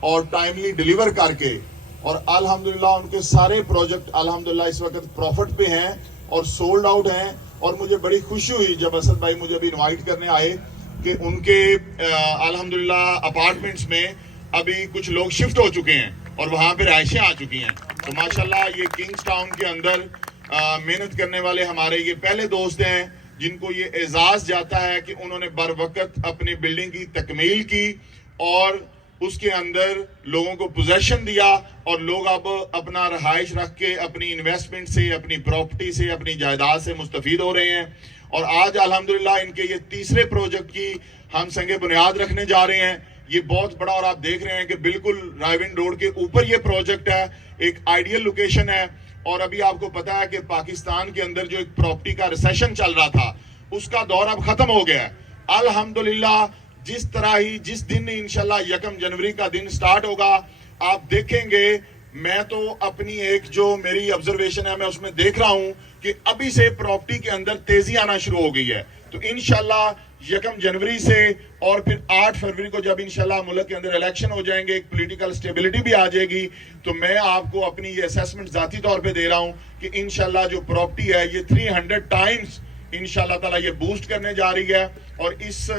اور timely deliver کر کے، اور الحمدللہ ان کے سارے پروجیکٹ الحمدللہ اس وقت پروفٹ پہ ہیں اور سولڈ آؤٹ ہیں. اور مجھے بڑی خوشی ہوئی جب اسد بھائی مجھے ابھی انوائٹ کرنے آئے کہ ان کے الحمدللہ اپارٹمنٹس میں ابھی کچھ لوگ شفٹ ہو چکے ہیں اور وہاں پہ رہائشیں آ چکی ہیں. تو ماشاءاللہ یہ کنگز ٹاؤن کے اندر محنت کرنے والے ہمارے یہ پہلے دوست ہیں جن کو یہ اعزاز جاتا ہے کہ انہوں نے بر وقت اپنی بلڈنگ کی تکمیل کی اور اس کے اندر لوگوں کو پوزیشن دیا، اور لوگ اب اپنا رہائش رکھ کے اپنی انویسٹمنٹ سے، اپنی پراپرٹی سے، اپنی جائیداد سے مستفید ہو رہے ہیں. اور آج الحمدللہ ان کے یہ تیسرے پروجیکٹ کی ہم سنگ بنیاد رکھنے جا رہے ہیں. یہ بہت بڑا، اور آپ دیکھ رہے ہیں کہ بالکل رائیونڈ روڈ کے اوپر یہ پروجیکٹ ہے، ایک آئیڈیل لوکیشن ہے. اور ابھی آپ کو پتا ہے کہ پاکستان کے اندر جو ایک پراپرٹی کا ریسیشن چل رہا تھا اس کا دور اب ختم ہو گیا ہے الحمدللہ. جس طرح ہی جس دن انشاءاللہ 1 جنوری کا دن سٹارٹ ہوگا، آپ دیکھیں گے، میں تو اپنی ایک جو میری آبزرویشن ہے میں اس میں دیکھ رہا ہوں کہ ابھی سے پراپرٹی کے اندر تیزی آنا شروع ہو گئی ہے. تو انشاءاللہ 1 جنوری سے اور پھر 8 فروری کو جب انشاءاللہ ملک کے اندر الیکشن ہو جائیں گے، ایک پولیٹیکل سٹیبلٹی بھی آ جائے گی، تو میں آپ کو اپنی یہ اسیسمنٹ ذاتی طور پہ دے رہا ہوں کہ انشاءاللہ جو پراپرٹی ہے یہ 300 ٹائمز انشاءاللہ تعالیٰ یہ بوسٹ کرنے جا رہی ہے. اور اس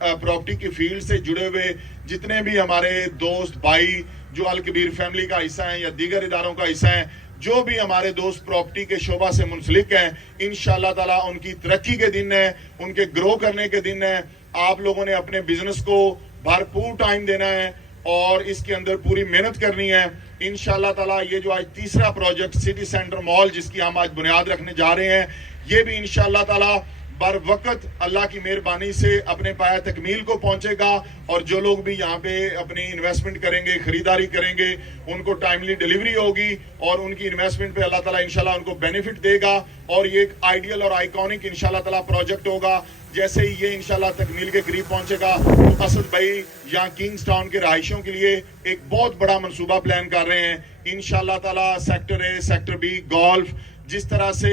پراپرٹی کی فیلڈ سے جڑے ہوئے جتنے بھی ہمارے دوست بھائی جو الکبیر فیملی کا حصہ ہیں یا دیگر اداروں کا حصہ ہیں، جو بھی ہمارے دوست پراپرٹی کے شعبہ سے منسلک ہیں، انشاءاللہ تعالیٰ ان کی ترقی کے دن ہیں، ان کے گرو کرنے کے دن ہیں. آپ لوگوں نے اپنے بزنس کو بھرپور ٹائم دینا ہے اور اس کے اندر پوری محنت کرنی ہے. انشاءاللہ تعالیٰ یہ جو آج تیسرا پروجیکٹ سٹی سینٹر مال جس کی ہم آج بنیاد رکھنے جا رہے ہیں، یہ بھی انشاءاللہ تعالیٰ بر وقت اللہ کی مہربانی سے اپنے پایہ تکمیل کو پہنچے گا. اور جو لوگ بھی یہاں پہ اپنی انویسٹمنٹ کریں گے، خریداری کریں گے، ان کو ٹائملی ڈیلیوری ہوگی اور ان کی انویسٹمنٹ پہ اللہ تعالیٰ انشاءاللہ ان کو بینیفٹ دے گا. اور یہ ایک آئیڈیل اور آئیکونک انشاءاللہ تعالیٰ پروجیکٹ ہوگا. جیسے ہی یہ انشاءاللہ تکمیل کے قریب پہنچے گا تو اسد بھائی یہاں کنگز ٹاؤن کے رہائشیوں کے لیے ایک بہت بڑا منصوبہ پلان کر رہے ہیں. انشاءاللہ تعالیٰ sector A, sector B, golf, جس طرح سے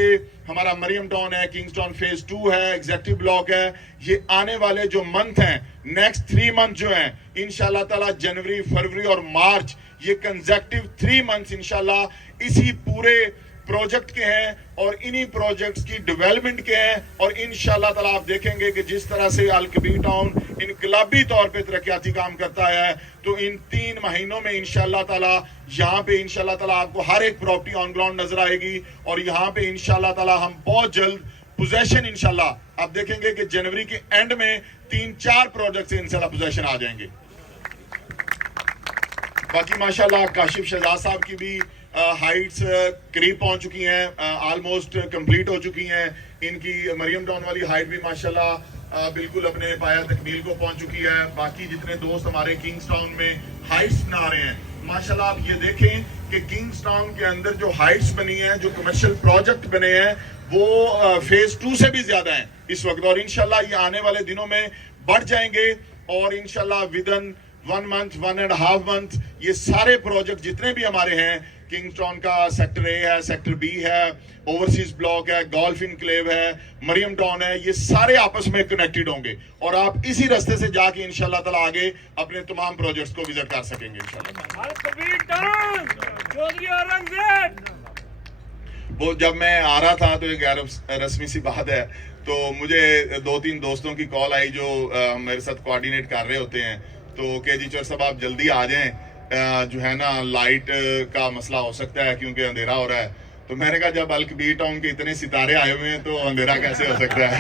ہمارا مریم ٹاؤن ہے، کنگز ٹاؤن فیز 2 ہے، ایگزیکٹو بلاک ہے، یہ آنے والے جو منتھ ہیں، نیکسٹ 3 منتھ جو ہیں انشاءاللہ تعالیٰ جنوری، فروری اور مارچ، یہ کنزیکٹیو 3 منتھس انشاءاللہ اسی پورے پروجیکٹ کے ہیں اور انہی پروجیکٹس کی ڈیولپمنٹ کے ہیں. اور انشاءاللہ تعالیٰ آپ دیکھیں گے کہ جس طرح سے الکبیر ٹاؤن انقلابی طور پہ ترقیاتی کام کرتا ہے، تو ان 3 مہینوں میں انشاءاللہ تعالیٰ یہاں پہ انشاءاللہ تعالیٰ آپ کو ہر ایک پراپرٹی آن گراؤنڈ نظر آئے گی. اور یہاں پہ انشاءاللہ تعالیٰ ہم بہت جلد پوزیشن انشاءاللہ آپ دیکھیں گے کہ جنوری کے اینڈ میں 3-4 پروجیکٹ سے انشاءاللہ پوزیشن آ جائیں گے. باقی ماشاءاللہ کاشف شہزاد صاحب کی بھی ہائٹس قریب پہنچ چکی ہیں، آلموسٹ کمپلیٹ ہو چکی ہیں. ان کی مریم ٹاؤن والی ہائٹ بھی ماشاءاللہ بالکل اپنے پایہ تکمیل کو پہنچ چکی ہے. باقی جتنے دوست ہمارے کنگز ٹاؤن میں ہائٹس بنا رہے ہیں، ماشاءاللہ آپ یہ دیکھیں کہ کنگز ٹاؤن کے اندر جو ہائٹس بنی ہیں، جو کمرشل پروجیکٹ بنے ہیں، وہ فیز 2 سے بھی زیادہ ہیں اس وقت. اور انشاءاللہ یہ آنے والے دنوں میں بڑھ جائیں گے اور انشاءاللہ ودن 1 منتھ 1.5 منتھ یہ سارے پروجیکٹ جتنے بھی ہمارے ہیں، کنگز ٹاؤن کا سیکٹر اے ہے، سیکٹر بی ہے، اوورسیز بلاک ہے، گولف انکلیو ہے، مریم ٹاؤن ہے، یہ سارے آپس میں کنیکٹڈ ہوں گے اور آپ اسی راستے سے جا کے انشاءاللہ تعالیٰ آگے اپنے تمام پروجیکٹس کو وزٹ کر سکیں گے انشاءاللہ. وہ جب میں آ رہا تھا تو ایک غیر رسمی سی بات ہے، تو مجھے 2-3 دوستوں کی کال آئی جو میرے ساتھ کوارڈینیٹ کر رہے ہوتے ہیں. تو کہ جی چور صاحب آپ جلدی آ جائیں، جو ہے نا لائٹ کا مسئلہ ہو سکتا ہے کیونکہ اندھیرا ہو رہا ہے. تو میں نے کہا جب الکبیر ٹاؤن کے اتنے ستارے آئے ہوئے ہیں تو اندھیرا کیسے ہو سکتا ہے.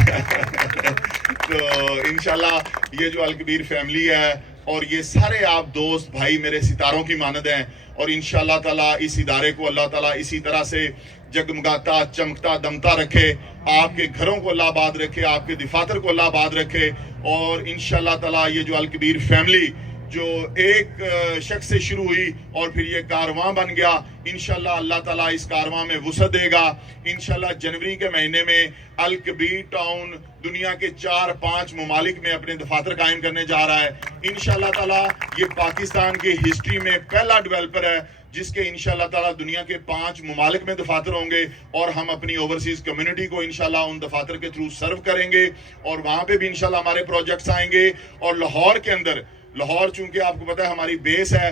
تو انشاءاللہ یہ جو الکبیر فیملی ہے اور یہ سارے آپ دوست بھائی میرے ستاروں کی مانند ہیں. اور انشاءاللہ تعالیٰ اس ادارے کو اللہ تعالیٰ اسی طرح سے جگمگاتا، چمکتا، دمتا رکھے. آپ کے گھروں کو اللہ آباد رکھے، آپ کے دفاتر کو اللہ آباد رکھے. اور انشاءاللہ تعالیٰ یہ جو الکبیر فیملی جو ایک شخص سے شروع ہوئی اور پھر یہ کارواں بن گیا، انشاءاللہ اللہ تعالیٰ اس کارواں میں وسعت دے گا. انشاءاللہ جنوری کے مہینے میں الکبیر ٹاؤن دنیا کے 4-5 ممالک میں اپنے دفاتر قائم کرنے جا رہا ہے. انشاءاللہ تعالیٰ یہ پاکستان کی ہسٹری میں پہلا ڈیولپر ہے جس کے انشاءاللہ تعالیٰ دنیا کے 5 ممالک میں دفاتر ہوں گے. اور ہم اپنی اوورسیز کمیونٹی کو انشاءاللہ ان دفاتر کے تھرو سرو کریں گے اور وہاں پہ بھی انشاءاللہ ہمارے پروجیکٹس آئیں گے. اور لاہور کے اندر، لاہور چونکہ آپ کو پتہ ہے ہماری بیس ہے،